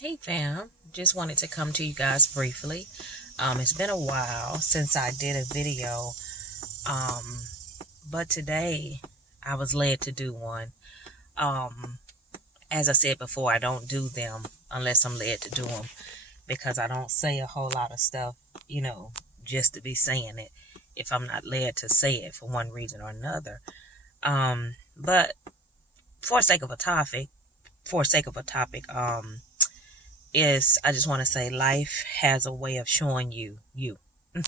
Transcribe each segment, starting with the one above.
Hey fam, just wanted to come to you guys briefly. It's been a while since I did a video, um, but today I was led to do one. Um, as I said before, I don't do them unless I'm led to do them because I don't say a whole lot of stuff, just to be saying it if I'm not led to say it for one reason or another. But for sake of a topic, for sake of a topic, is I just want to say life has a way of showing you,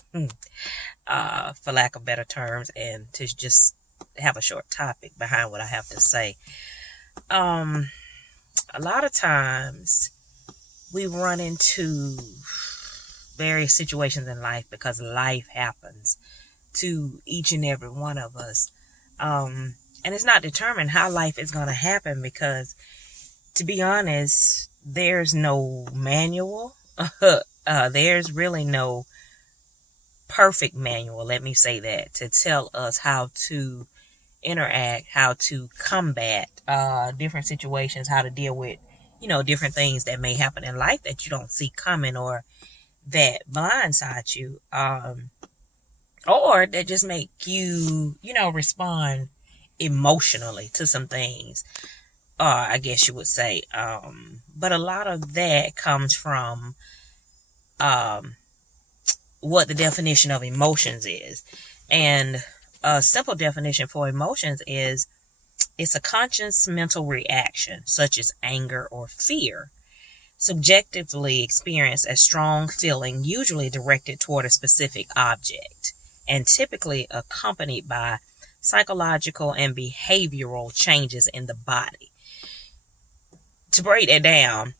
for lack of better terms, and to just have a short topic behind what I have to say. A lot of times we run into various situations in life because life happens to each and every one of us. And it's not determined how life is going to happen because, to be honest, there's no manual. There's really no perfect manual, let me say that, to tell us how to interact, how to combat different situations, how to deal with, different things that may happen in life that you don't see coming or that blindside you, or that just make you, respond emotionally to some things. I guess you would say. But a lot of that comes from what the definition of emotions is. And a simple definition for emotions is it's a conscious mental reaction, such as anger or fear, subjectively experienced as strong feeling, usually directed toward a specific object, and typically accompanied by psychological and behavioral changes in the body. To break that down,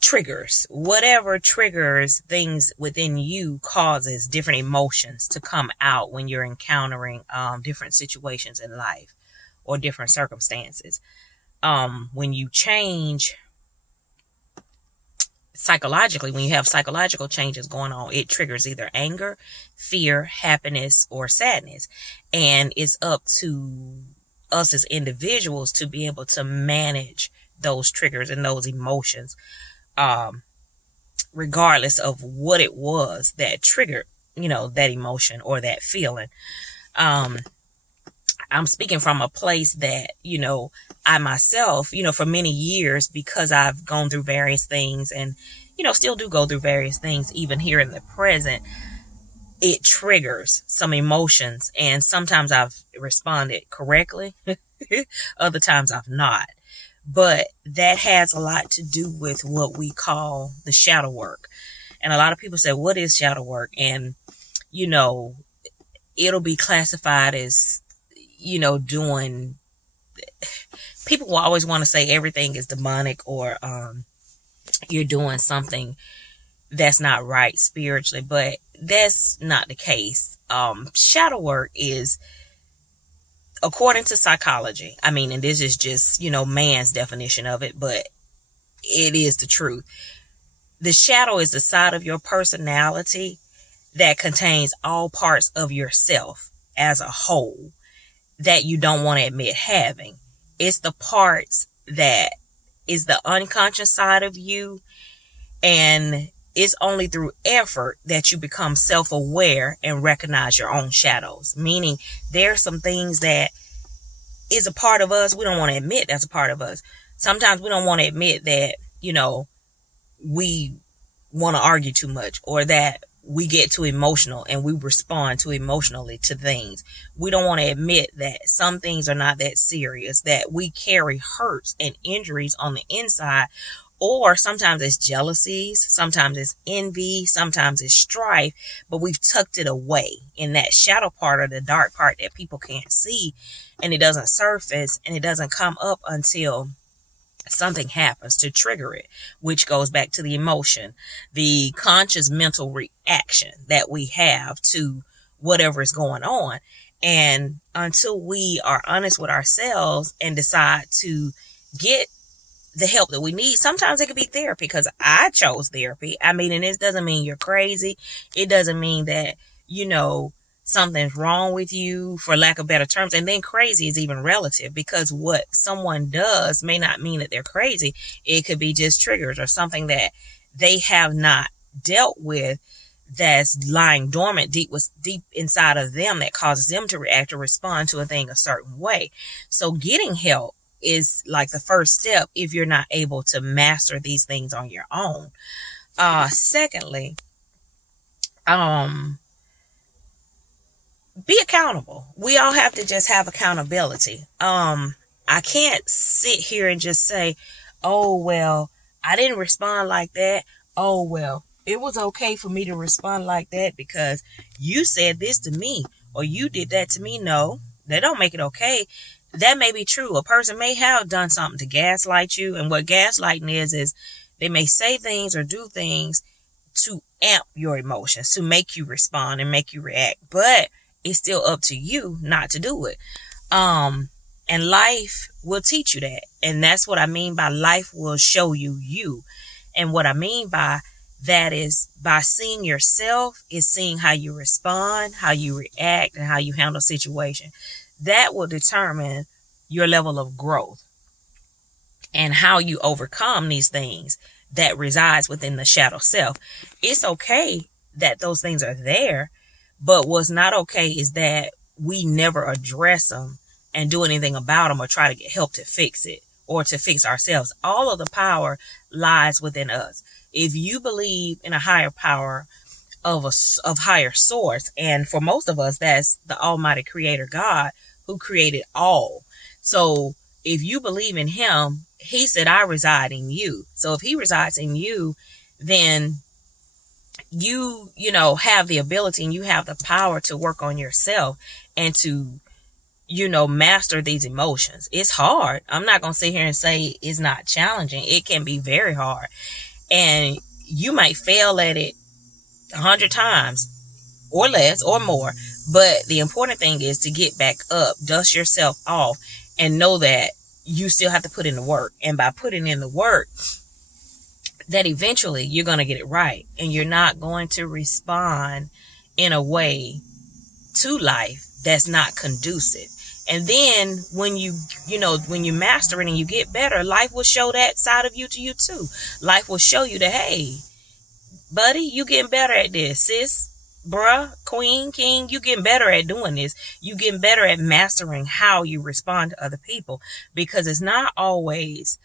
triggers, whatever triggers things within you causes different emotions to come out when you're encountering different situations in life or different circumstances. When you change psychologically, when you have psychological changes going on, it triggers either anger, fear, happiness, or sadness. And it's up to us as individuals to be able to manage those triggers and those emotions, regardless of what it was that triggered, that emotion or that feeling. I'm speaking from a place that, I myself, for many years, because I've gone through various things and, still do go through various things, even here in the present, it triggers some emotions. And sometimes I've responded correctly. Other times I've not. But that has a lot to do with what we call the shadow work. And a lot of people say, what is shadow work? And, it'll be classified as, doing, people will always want to say everything is demonic or you're doing something that's not right spiritually, but that's not the case. Shadow work is, according to psychology, and this is just, man's definition of it, but it is the truth. The shadow is the side of your personality that contains all parts of yourself as a whole that you don't want to admit having. It's the parts that is the unconscious side of you, and it's only through effort that you become self-aware and recognize your own shadows. Meaning there are some things that is a part of us we don't want to admit that's a part of us. Sometimes we don't want to admit that, we want to argue too much, or that we get too emotional and we respond too emotionally to things. We don't want to admit that some things are not that serious, that we carry hurts and injuries on the inside. Or sometimes it's jealousies, sometimes it's envy, sometimes it's strife, but we've tucked it away in that shadow part or the dark part that people can't see, and it doesn't surface and it doesn't come up until something happens to trigger it, which goes back to the emotion, the conscious mental reaction that we have to whatever is going on. And until we are honest with ourselves and decide to get the help that we need, sometimes it could be therapy, because I chose therapy. And it doesn't mean you're crazy. It doesn't mean that, something's wrong with you, for lack of better terms. And then crazy is even relative, because what someone does may not mean that they're crazy. It could be just triggers or something that they have not dealt with, that's lying dormant deep inside of them, that causes them to react or respond to a thing a certain way. So getting help is like the first step if you're not able to master these things on your own. Secondly, be accountable. We all have to just have accountability. I can't sit here and just say, oh, well, I didn't respond like that. Oh, well, it was okay for me to respond like that because you said this to me or you did that to me. No, that don't make it okay. That may be true. A person may have done something to gaslight you. And what gaslighting is they may say things or do things to amp your emotions, to make you respond and make you react. But it's still up to you not to do it. And life will teach you that. And that's what I mean by life will show you you. And what I mean by that is by seeing yourself is seeing how you respond, how you react, and how you handle situation. That will determine your level of growth and how you overcome these things that resides within the shadow self. It's okay that those things are there, but what's not okay is that we never address them and do anything about them or try to get help to fix it or to fix ourselves. All of the power lies within us. If you believe in a higher power of higher source, and for most of us, that's the Almighty Creator God who created all. So if you believe in Him, He said, I reside in you. So if He resides in you, then you have the ability and you have the power to work on yourself and to, master these emotions. It's hard. I'm not going to sit here and say it's not challenging. It can be very hard. And you might fail at it 100 times or less or more. But the important thing is to get back up, dust yourself off, and know that you still have to put in the work. And by putting in the work, that eventually you're going to get it right. And you're not going to respond in a way to life that's not conducive. And then when you master it and you get better, life will show that side of you to you too. Life will show you that, hey, buddy, you getting better at this. Sis, bruh, queen, king, you getting better at doing this. You getting better at mastering how you respond to other people, because it's not always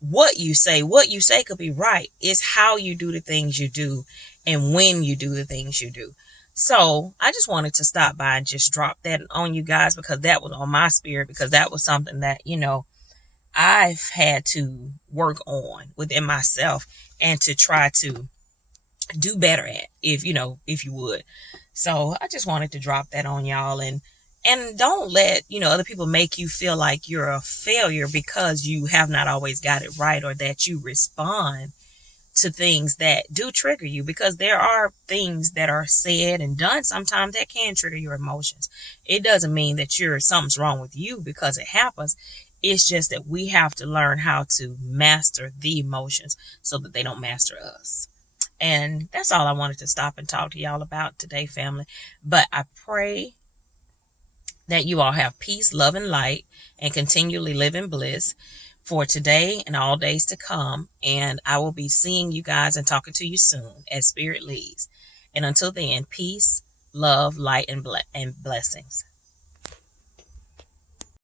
what you say. What you say could be right. It's how you do the things you do and when you do the things you do. So I just wanted to stop by and just drop that on you guys, because that was on my spirit, because that was something that, I've had to work on within myself and to try to do better at, if you would. So I just wanted to drop that on y'all, and don't let, other people make you feel like you're a failure because you have not always got it right, or that you respond to things that do trigger you, because there are things that are said and done sometimes that can trigger your emotions. It doesn't mean that something's wrong with you because it happens. It's just that we have to learn how to master the emotions so that they don't master us. And that's all I wanted to stop and talk to y'all about today, family. But I pray that you all have peace, love, and light, and continually live in bliss for today and all days to come. And I will be seeing you guys and talking to you soon as Spirit leads. And until then, peace, love, light, and blessings.